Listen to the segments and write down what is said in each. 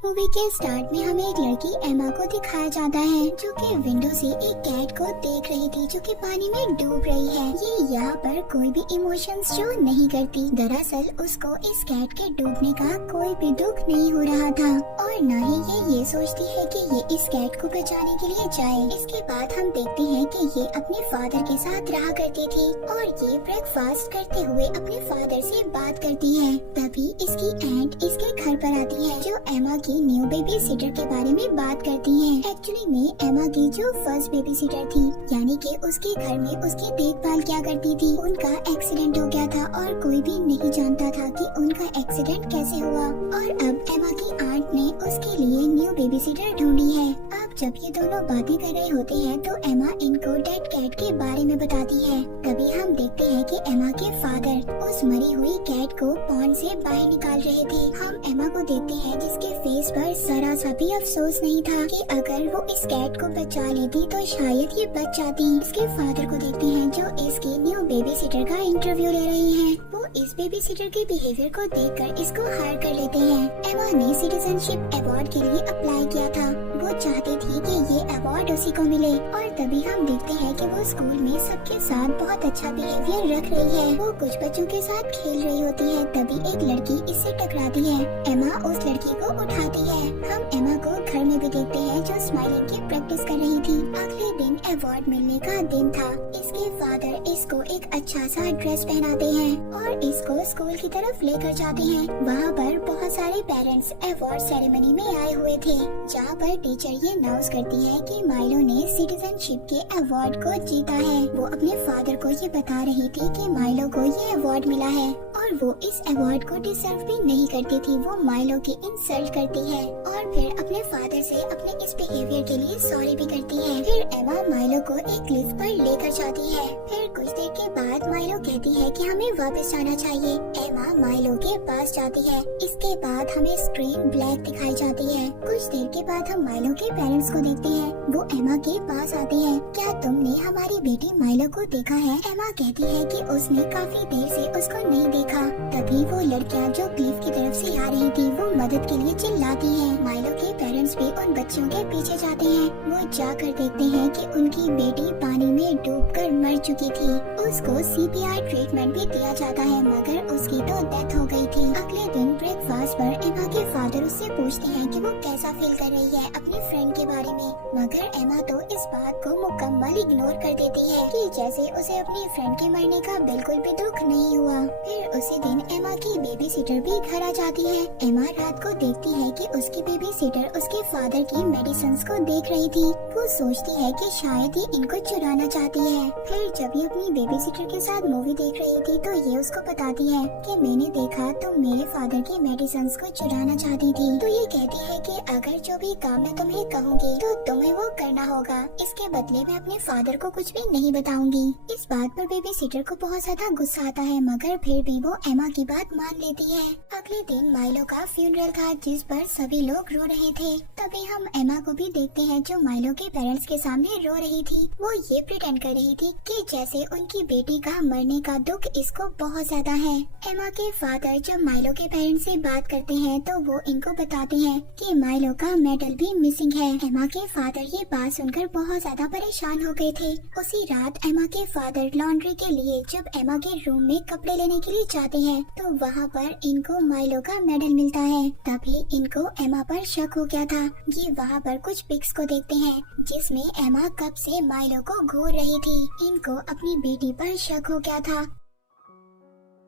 Movie के start में हमें एक लड़की एमा को दिखाया जाता है जो कि विंडो से एक कैट को देख रही थी जो कि पानी में डूब रही है। ये यहाँ पर कोई भी इमोशंस शो नहीं करती। दरअसल उसको इस कैट के डूबने का कोई भी दुख नहीं हो रहा था और न ही ये सोचती है कि ये इस कैट को बचाने के लिए जाए। इसके बाद हम देखते हैं कि ये अपने फादर के साथ रहा करती थी और ये ब्रेकफास्ट करते हुए अपने फादर से बात करती है। तभी इसकी एंट इसके घर पर आती है जो एमा की न्यू बेबी सीटर के बारे में बात करती हैं। एक्चुअली में एमा की जो फर्स्ट बेबी सीटर थी, यानी कि उसके घर में उसकी देखभाल क्या करती थी, उनका एक्सीडेंट हो गया था और कोई भी नहीं जानता था कि उनका एक्सीडेंट कैसे हुआ। और अब एमा की आंट ने उसके लिए न्यू बेबी सीटर ढूंढी है। अब जब ये दोनों बातें कर रहे होते हैं तो एमा इनको डेड कैट के बारे में बताती है। तभी हम देखते हैं कि एमा के फादर उस मरी हुई कैट को पॉन्ड से बाहर निकाल रहे थे। हम एमा को देखते हैं जिसके फेस पर जरा सा भी अफसोस नहीं था कि अगर वो इस कैट को बचा लेती तो शायद ये बच जाती। इसके फादर को देखते हैं जो इसके न्यू बेबी सीटर का इंटरव्यू ले रहे हैं। वो इस बेबी सीटर के बिहेवियर को देखकर इसको हायर कर लेते हैं। एमा ने सिटीजनशिप अवार्ड के लिए अप्लाई किया था। वो चाहती थी कि ये अवार्ड उसी को मिले और तभी हम देखते हैं कि वो स्कूल में सबके साथ बहुत अच्छा बिहेवियर रख रही है। वो कुछ बच्चों के साथ खेल रही होती है। तभी एक लड़की इससे टकराती है। एमा उस लड़की को उठाती है। हम एमा को घर में भी देखते हैं जो स्माइलिंग की प्रैक्टिस कर रही थी। अगले दिन अवार्ड मिलने का दिन था। इसके फादर इसको एक अच्छा सा ड्रेस पहनाते हैं और इसको स्कूल की तरफ लेकर जाते हैं। वहाँ पर बहुत सारे पेरेंट्स अवार्ड सेरेमनी में आए हुए थे, जहाँ पर टीचर ये अनाउंस करती है कि माइलो ने सिटीजनशिप के अवार्ड को जीता है। वो अपने फादर को ये बता रही थी कि माइलो को ये अवार्ड मिला है और वो इस अवार्ड को डिजर्व भी नहीं करती थी। वो माइलो की इंसल्ट करती है और फिर अपने फादर से अपने इस बिहेवियर के लिए सॉरी भी करती है। फिर एमा माइलो को एक क्लिफ पर लेकर जाती है। फिर कुछ देर के बाद माइलो कहती है कि हमें वापस जाना चाहिए। एमा माइलो के पास जाती है। इसके बाद हमें स्क्रीन ब्लैक दिखाई जाती है। कुछ देर के बाद हम माइलो के पेरेंट्स को देखते हैं। वो एमा के पास आते हैं। क्या तुमने हमारी बेटी माइलो को देखा है? एमा कहती है कि उसने काफी देर से उसको नहीं देखा। तभी वो लड़कियां जो क्लिफ की तरफ से आ रही थी वो मदद के लिए चिल्लाती हैं। माइलो के पेरेंट्स भी उन बच्चों के पीछे जाते हैं। वो जाकर देखते हैं कि उनकी बेटी पानी में डूबकर मर चुकी थी। उसको CPR ट्रीटमेंट भी दिया जाता है मगर उसकी तो डेथ हो गई थी। अगले दिन ब्रेकफास्ट पर एमा के फादर उससे पूछते हैं कि वो कैसा फील कर रही है अपनी फ्रेंड के बारे में, मगर एमा तो इस बात को मुकम्मल इग्नोर कर देती है कि जैसे उसे अपनी फ्रेंड के मरने का बिल्कुल भी दुख नहीं हुआ। फिर उसी दिन एमा की बेबी सीटर भी घर आ जाती है। एमा रात को देखती है कि उसकी बेबी सीटर उसके फादर की मेडिसिन्स को देख रही थी। वो सोचती है कि शायद ये इनको चुराना चाहती है। फिर जब ये अपनी बेबी सीटर के साथ मूवी देख रही थी तो ये उसको बताती है कि मैंने देखा तुम मेरे फादर की मेडिसिन्स को चुराना चाहती थी। तो ये कहती है कि अगर जो भी काम मैं तुम्हें कहूँगी तो तुम्हें वो करना होगा। इसके बदले मैं अपने फादर को कुछ भी नहीं बताऊंगी। इस बात पर बेबी सीटर को बहुत ज्यादा गुस्सा आता है मगर फिर भी वो एमा की बात मान लेती है। अगले दिन माइलो का फ्यूनरल था जिस पर सभी लोग रो रहे थे। तभी हम एमा को भी देखते हैं जो माइलो के पेरेंट्स के सामने रो रही थी। वो ये प्रिटेंड कर रही थी कि जैसे उनकी बेटी का मरने का दुख इसको बहुत ज्यादा है। एमा के फादर जब माइलो के पेरेंट्स से बात करते हैं तो वो इनको बताते हैं कि माइलो का मेडल भी मिसिंग है। एमा के फादर ये बात सुनकर बहुत ज्यादा परेशान हो गए थे। उसी रात एमा के फादर लॉन्ड्री के लिए जब एमा के रूम में कपड़े लेने के लिए जाते हैं तो वहाँ पर इनको माइलो का मेडल मिलता है। तभी इनको एमा पर शक हो गया था। ये वहाँ पर कुछ पिक्स को देखते हैं जिसमें एमा कब से माइलो को घूर रही थी। इनको अपनी बेटी पर शक हो गया था।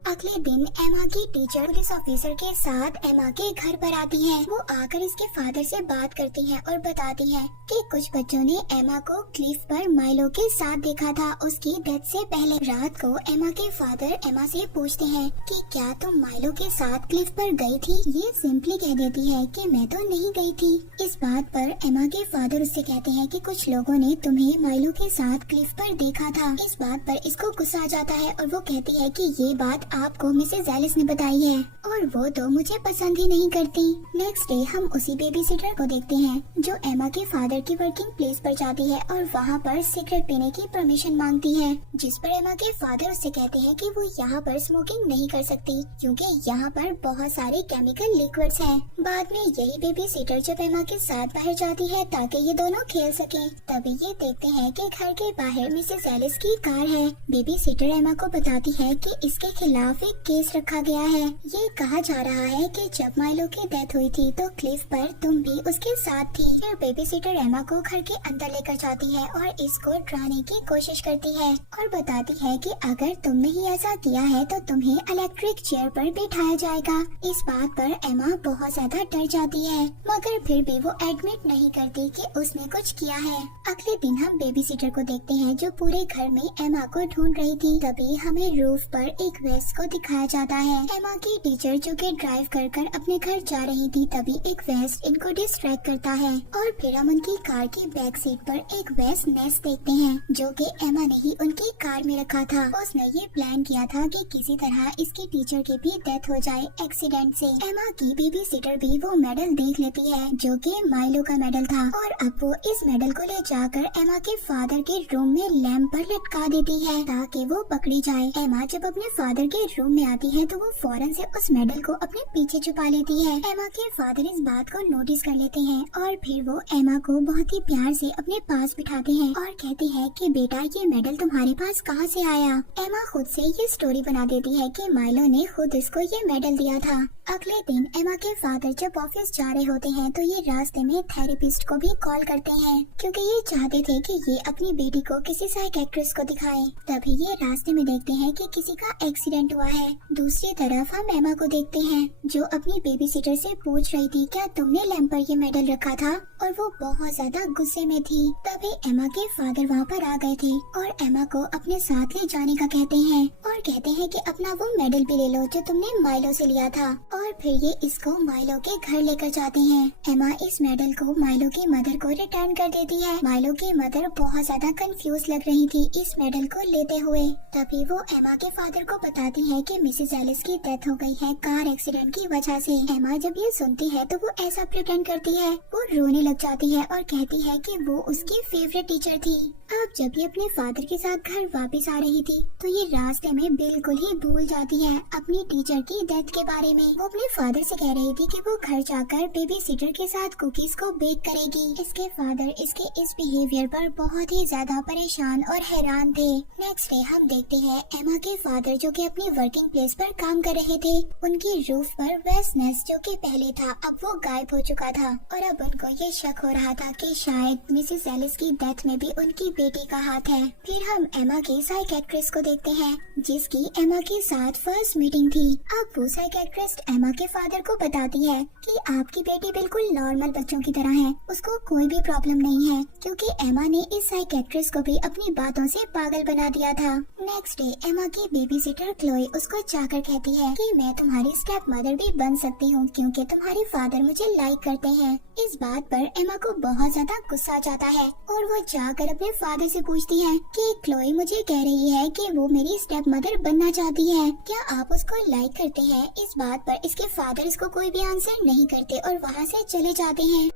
अगले दिन एमा की टीचर पुलिस ऑफिसर के साथ एमा के घर पर आती है। वो आकर इसके फादर से बात करती है और बताती है कि कुछ बच्चों ने एमा को क्लिफ पर माइलो के साथ देखा था उसकी डेथ से पहले। रात को एमा के फादर एमा से पूछते हैं कि क्या तुम माइलो के साथ क्लिफ पर गई थी? ये सिंपली कह देती है कि मैं तो नहीं गई थी। इस बात पर एमा के फादर उससे कहते हैं कि कुछ लोगों ने तुम्हें माइलो के साथ क्लिफ पर देखा था। इस बात पर इसको गुस्सा आ जाता है और वो कहती है कि ये बात आपको मिसेस एलिस ने बताई है और वो तो मुझे पसंद ही नहीं करती। नेक्स्ट डे हम उसी बेबी सिटर को देखते हैं जो एमा के फादर की वर्किंग प्लेस पर जाती है और वहाँ पर सिगरेट पीने की परमिशन मांगती है, जिस पर एमा के फादर उससे कहते हैं कि वो यहाँ पर स्मोकिंग नहीं कर सकती क्योंकि यहाँ पर बहुत सारे केमिकल लिक्विड्स हैं। बाद में यही बेबी सिटर जब एमा के साथ बाहर जाती है ताकि ये दोनों खेल सकें, तभी ये देखते हैं कि घर के बाहर मिसेस एलिस की कार है। बेबी सिटर एमा को बताती है कि इसके खिलाफ एक केस रखा गया है। ये कहा जा रहा है कि जब माइलो की डेथ हुई थी तो क्लिफ पर तुम भी उसके साथ थी। फिर बेबी सिटर एमा को घर के अंदर लेकर जाती है और इसको डराने की कोशिश करती है और बताती है कि अगर तुमने ही ऐसा किया है तो तुम्हें इलेक्ट्रिक चेयर पर बिठाया जाएगा। इस बात पर एमा बहुत ज्यादा डर जाती है, मगर फिर भी वो एडमिट नहीं करती कि उसने कुछ किया है। अगले दिन हम बेबी सिटर को देखते हैं जो पूरे घर में एमा को ढूंढ रही थी। तभी हमें रूफ पर एक वेस्ट को दिखाया जाता है। एमा की टीचर जो कि ड्राइव कर अपने घर जा रही थी, तभी एक वेस्ट इनको डिस्ट्रैक्ट करता है और फिर हम उनकी कार की बैक सीट पर एक वेस्ट नेस्ट देखते हैं जो कि एमा ने ही उनकी कार में रखा था। उसने ये प्लान किया था कि किसी तरह इसकी टीचर की भी डेथ हो जाए एक्सीडेंट से। एमा की बेबी सिटर भी वो मेडल देख लेती है जो कि माइलो का मेडल था और अब वो इस मेडल को ले जाकर एमा के फादर के रूम में लैंप पर लटका देती है ताकि वो पकड़ी जाए। एमा जब अपने फादर के रूम में आती है तो वो फौरन से उस मेडल को अपने पीछे छुपा लेती है। एमा के फादर इस बात को नोटिस कर लेते हैं और फिर वो एमा को बहुत ही प्यार से अपने पास बिठाते हैं और कहते हैं कि बेटा ये मेडल तुम्हारे पास कहाँ से आया। एमा खुद से ये स्टोरी बना देती है कि माइलो ने खुद इसको ये मेडल दिया था। अगले दिन एमा के फादर जब ऑफिस जा रहे होते हैं तो ये रास्ते में थेरेपिस्ट को भी कॉल करते हैं क्योंकि ये चाहते थे कि ये अपनी बेटी को किसी साइकियाट्रिस्ट को दिखाएं। तभी ये रास्ते में देखते हैं कि किसी का एक्सीडेंट हुआ है। दूसरी तरफ हम एमा को देखते हैं जो अपनी बेबी सिटर से पूछ रही थी क्या तुमने लैंप पर ये मेडल रखा था, और वो बहुत ज्यादा गुस्से में थी। तभी एमा के फादर वहाँ पर आ गए थे और एमा को अपने साथ ले जाने का कहते हैं और कहते हैं कि अपना वो मेडल भी ले लो जो तुमने माइलो से लिया था, और फिर ये इसको माइलो के घर लेकर जाते हैं। एमा इस मेडल को माइलो की मदर को रिटर्न कर देती है। माइलो की मदर बहुत ज्यादा कंफ्यूज लग रही थी इस मेडल को लेते हुए। तभी वो एमा के फादर को बताती है कि मिसेस एलिस की डेथ हो गई है कार एक्सीडेंट की वजह से। एमा जब ये सुनती है तो वो ऐसा प्रिटेंड करती है, वो रोने लग जाती है और कहती है कि वो उसकी फेवरेट टीचर थी। अब जब ये अपने फादर के साथ घर वापस आ रही थी तो ये रास्ते में बिल्कुल ही भूल जाती है अपनी टीचर की डेथ के बारे में। वो अपने फादर से कह रही थी कि वो घर जाकर बेबी सिटर के साथ कुकीज को बेक करेगी। इसके फादर इसके इस बिहेवियर पर बहुत ही ज्यादा परेशान और हैरान थे। नेक्स्ट डे हम देखते हैं एमा के फादर जो कि अपनी वर्किंग प्लेस पर काम कर रहे थे। उनकी रूफ पर वेस्ट नेस्ट जो कि पहले था अब वो गायब हो चुका था और अब उनको ये शक हो रहा था कि शायद मिसेस एलिस की डेथ में भी उनकी बेटी का हाथ है। फिर हम एमा के साइकियाट्रिस्ट को देखते हैं जिसकी एमा के साथ फर्स्ट मीटिंग थी। अब वो साइकियाट्रिस्ट एमा के फादर को बताती है कि आपकी बेटी बिल्कुल नॉर्मल बच्चों की तरह है, उसको कोई भी प्रॉब्लम नहीं है, क्योंकि एमा ने इस साइकियाट्रिस्ट को भी अपनी बातों से पागल बना दिया था। नेक्स्ट डे एमा की बेबी सिटर क्लोई उसको जाकर कहती है कि मैं तुम्हारी स्टेप मदर भी बन सकती हूँ क्योंकि तुम्हारे फादर मुझे लाइक करते हैं। इस बात पर एमा को बहुत ज्यादा गुस्सा आ जाता है और वो जाकर अपने फादर से पूछती है कि क्लोई मुझे कह रही है कि वो मेरी स्टेप मदर बनना चाहती है, क्या आप उसको लाइक करते हैं? इस बात पर इसके फादर इसको कोई भी आंसर नहीं करते और वहाँ से चले जाते हैं।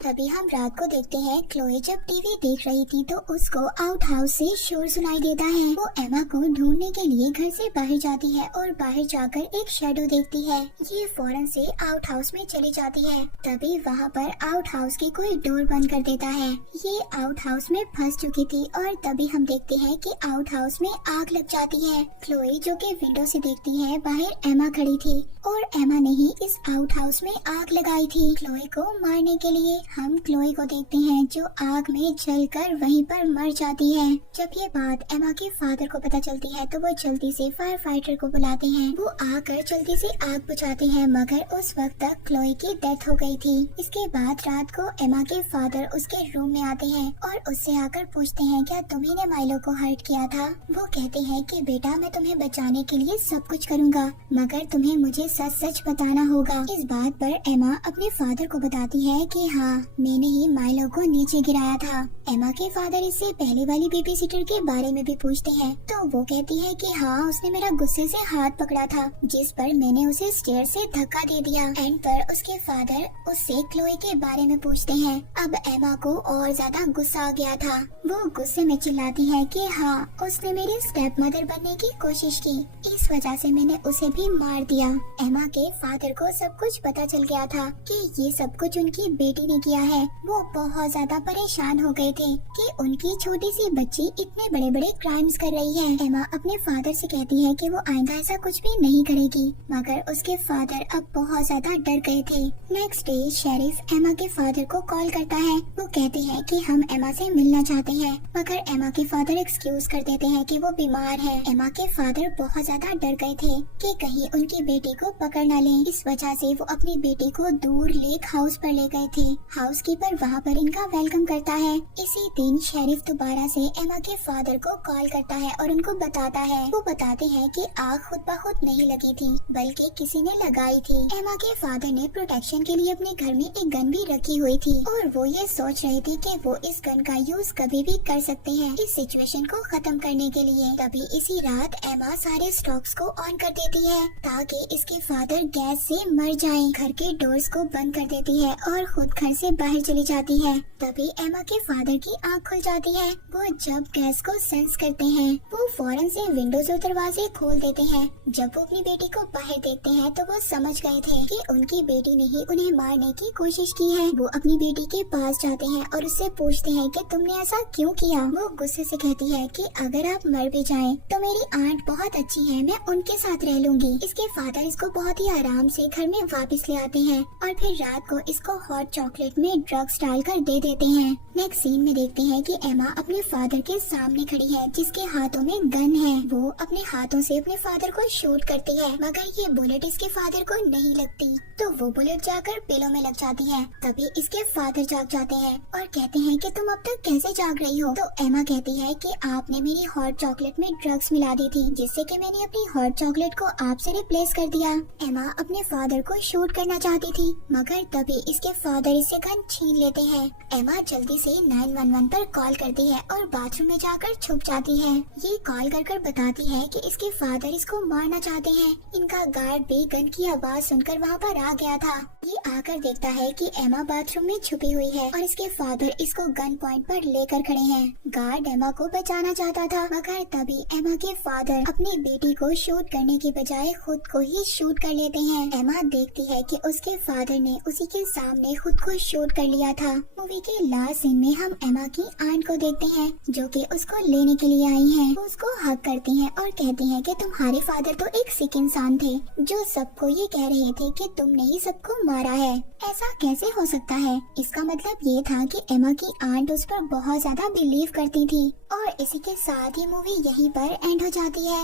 तभी हम रात को देखते हैं क्लोई जब टीवी देख रही थी तो उसको आउट हाउस से शोर सुनाई देता है। वो एमा को ढूंढने के लिए घर से बाहर जाती है और बाहर जाकर एक शैडो देखती है। ये फौरन से आउट हाउस में चली जाती है। तभी वहाँ पर आउट हाउस की कोई डोर बंद कर देता है। ये आउट हाउस में फंस चुकी थी और तभी हम देखते हैं कि आउट हाउस में आग लग जाती है। क्लोई जो कि विंडो से देखती है बाहर एमा खड़ी थी और एमा ने ही इस आउट हाउस में आग लगाई थी क्लोई को मारने के लिए। हम क्लोई को देखते हैं जो आग में जलकर वहीं पर मर जाती है। जब ये बात एमा के फादर को पता चलती है तो वो जल्दी से फायर फाइटर को बुलाते हैं। वो आकर जल्दी से आग बुझाते हैं मगर उस वक्त तक क्लोई की डेथ हो गई थी। इसके बाद रात को एमा के फादर उसके रूम में आते हैं और उससे आकर पूछते हैं क्या तुम्ही ने माइलो को हर्ट किया था? वो कहते हैं कि बेटा मैं तुम्हें बचाने के लिए सब कुछ करूँगा मगर तुम्हें मुझे सच सच बताना होगा। इस बात पर एमा अपने फादर को बताती है कि हाँ मैंने ही माइलो को नीचे गिराया था। एमा के फादर इससे पहले वाली बेबी सिटर के बारे में भी पूछते हैं तो वो कहती है कि हाँ, उसने मेरा गुस्से से हाथ पकड़ा था, जिस पर मैंने उसे स्टेयर से धक्का दे दिया। एंड पर उसके फादर उससे क्लोए के बारे में पूछते हैं। अब एमा को और ज्यादा गुस्सा आ गया था। वो गुस्से में चिल्लाती है कि हाँ, उसने मेरी स्टेप मदर बनने की कोशिश की, इस वजह से मैंने उसे भी मार दिया। एमा के फादर को सब कुछ पता चल गया था कि ये सब कुछ उनकी बेटी ने किया है। वो बहुत ज्यादा परेशान हो गए थे कि उनकी छोटी सी बच्ची इतने बड़े बड़े क्राइम्स कर रही है। एमा अपने फादर से कहती है कि वो आइंदा ऐसा कुछ भी नहीं करेगी, मगर उसके फादर अब बहुत ज्यादा डर गए थे। नेक्स्ट डे शेरिफ एमा के फादर को कॉल करता है। वो कहते हैं कि हम एमा से मिलना चाहते हैं, मगर एमा के फादर एक्सक्यूज कर देते हैं कि वो बीमार है। एमा के फादर बहुत ज्यादा डर गए थे कि कहीं उनकी बेटी को पकड़ न लें। इस वजह से वो अपनी बेटी को दूर लेक हाउस पर ले गए थे। हाउसकीपर वहाँ पर इनका वेलकम करता है। इसी दिन शेरिफ दोबारा से एमा के फादर को कॉल करता है और उनको बताता है। वो बताते हैं कि आग खुद ब खुद नहीं लगी थी, बल्कि किसी ने लगाई थी। एमा के फादर ने प्रोटेक्शन के लिए अपने घर में एक गन भी रखी हुई थी और वो ये सोच रहे थे कि वो इस गन का यूज कभी भी कर सकते हैं इस सिचुएशन को खत्म करने के लिए। तभी इसी रात एमा सारे स्टॉक्स को ऑन कर देती है ताकि इसके फादर गैस से मर जाएं। घर के डोर्स को बंद कर देती है और खुद घर से बाहर चली जाती है। तभी एमा के फादर की आँख खुल जाती है। वो जब गैस को सेंस करते हैं, वो फौरन से विंडोज और दरवाजे खोल देते हैं। जब वो अपनी बेटी को बाहर देखते हैं तो वो समझ गए थे कि उनकी बेटी ने ही उन्हें मारने की कोशिश की है। वो अपनी बेटी के पास जाते हैं और उससे पूछते हैं कि तुमने ऐसा क्यों किया। वो गुस्से से कहती है कि अगर आप मर भी जाएं तो मेरी आंट बहुत अच्छी है, मैं उनके साथ रह लूंगी। इसके फादर इसको बहुत ही आराम से घर में वापस ले आते हैं और फिर रात को इसको हॉट चॉकलेट में ड्रग्स डालकर दे देते हैं। नेक्स्ट सीन में देखते हैं कि एमा अपने फादर के सामने खड़ी है जिसके हाथों में गन है। वो अपने हाथों से अपने फादर को शूट करती है, मगर ये बुलेट इसके फादर को नहीं लगती, तो वो बुलेट जाकर पेलों में लग जाती है। तभी इसके फादर जाग जाते हैं और कहते हैं कि तुम अब तक कैसे जाग रही हो। तो एमा कहती है कि आपने मेरी हॉट चॉकलेट में ड्रग्स मिला दी थी, जिससे कि मैंने अपनी हॉट चॉकलेट को आपसे रिप्लेस कर दिया। एमा अपने फादर को शूट करना चाहती थी, मगर तभी इसके फादर इससे गन छीन लेते हैं। एमा जल्दी से 911 पर कॉल करती है और बाथरूम में जाकर छुप जाती है। ये कॉल कर बताती है कि इसके फादर इसको मारना चाहते हैं। इनका गार्ड भी गन की आवाज सुनकर वहाँ पर आ गया था। ये आकर देखता है कि एमा बाथरूम में छुपी हुई है और इसके फादर इसको गन पॉइंट पर लेकर खड़े हैं। गार्ड एमा को बचाना चाहता था, मगर तभी एमा के फादर अपनी बेटी को शूट करने की बजाय खुद को ही शूट कर लेते हैं। एमा देखती है कि उसके फादर ने उसी के सामने खुद को शूट कर लिया था। मूवी के लास्ट सीन में हम एमा की आंट को देखते हैं जो कि उसको लेने के लिए आई हैं। वो उसको हक करती हैं और कहती हैं कि तुम्हारे फादर तो एक सिक इंसान थे जो सबको ये कह रहे थे कि तुमने ही सबको मारा है। ऐसा कैसे हो सकता है? इसका मतलब ये था कि एमा की आंट उस पर बहुत ज्यादा बिलीव करती थी। और इसी के साथ ही मूवी यहीं पर एंड हो जाती है।